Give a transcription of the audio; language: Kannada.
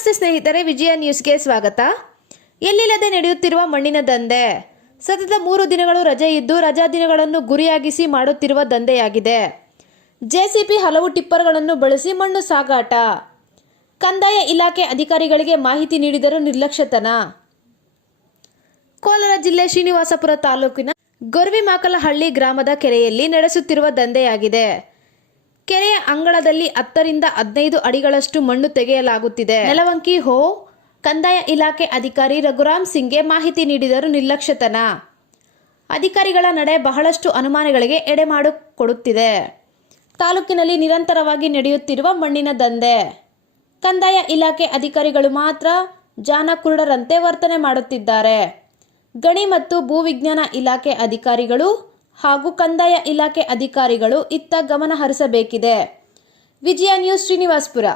ನಮಸ್ತೆ ಸ್ನೇಹಿತರೆ, ವಿಜಯ ನ್ಯೂಸ್ಗೆ ಸ್ವಾಗತ. ಎಲ್ಲಿಲ್ಲದೆ ನಡೆಯುತ್ತಿರುವ ಮಣ್ಣಿನ ದಂಧೆ. ಸತತ 3 ದಿನಗಳು ರಜೆ ಇದ್ದು ರಜಾ ದಿನಗಳನ್ನು ಗುರಿಯಾಗಿಸಿ ಮಾಡುತ್ತಿರುವ ದಂಧೆಯಾಗಿದೆ. ಜೆಸಿಬಿ ಹಲವು ಟಿಪ್ಪರ್ಗಳನ್ನು ಬಳಸಿ ಮಣ್ಣು ಸಾಗಾಟ. ಕಂದಾಯ ಇಲಾಖೆ ಅಧಿಕಾರಿಗಳಿಗೆ ಮಾಹಿತಿ ನೀಡಿದರೂ ನಿರ್ಲಕ್ಷ್ಯತನ. ಕೋಲಾರ ಜಿಲ್ಲೆ ಶ್ರೀನಿವಾಸಪುರ ತಾಲೂಕಿನ ಗೊರ್ವಿಮಾಕಲಹಳ್ಳಿ ಗ್ರಾಮದ ಕೆರೆಯಲ್ಲಿ ನಡೆಸುತ್ತಿರುವ ದಂಧೆಯಾಗಿದೆ. ಕೆರೆಯ ಅಂಗಳದಲ್ಲಿ 10 ರಿಂದ 15 ಅಡಿಗಳಷ್ಟು ಮಣ್ಣು ತೆಗೆಯಲಾಗುತ್ತಿದೆ. ನೆಲವಂಕಿ ಹೋ ಕಂದಾಯ ಇಲಾಖೆ ಅಧಿಕಾರಿ ರಘುರಾಮ್ ಸಿಂಗ್ಗೆ ಮಾಹಿತಿ ನೀಡಿದರೂ ನಿರ್ಲಕ್ಷ್ಯತನ. ಅಧಿಕಾರಿಗಳ ನಡೆ ಬಹಳಷ್ಟು ಅನುಮಾನಗಳಿಗೆ ಎಡೆ ಮಾಡಿಕೊಡುತ್ತಿದೆ. ತಾಲೂಕಿನಲ್ಲಿ ನಿರಂತರವಾಗಿ ನಡೆಯುತ್ತಿರುವ ಮಣ್ಣಿನ ದಂಧೆ. ಕಂದಾಯ ಇಲಾಖೆ ಅಧಿಕಾರಿಗಳು ಮಾತ್ರ ಜಾನಕುರುಡರಂತೆ ವರ್ತನೆ ಮಾಡುತ್ತಿದ್ದಾರೆ. ಗಣಿ ಮತ್ತು ಭೂವಿಜ್ಞಾನ ಇಲಾಖೆ ಅಧಿಕಾರಿಗಳು ಹಾಗೂ ಕಂದಾಯ ಇಲಾಖೆ ಅಧಿಕಾರಿಗಳು ಇತ್ತ ಗಮನ ಹರಿಸಬೇಕಿದೆ. ವಿಜಯ ನ್ಯೂಸ್, ಶ್ರೀನಿವಾಸಪುರ.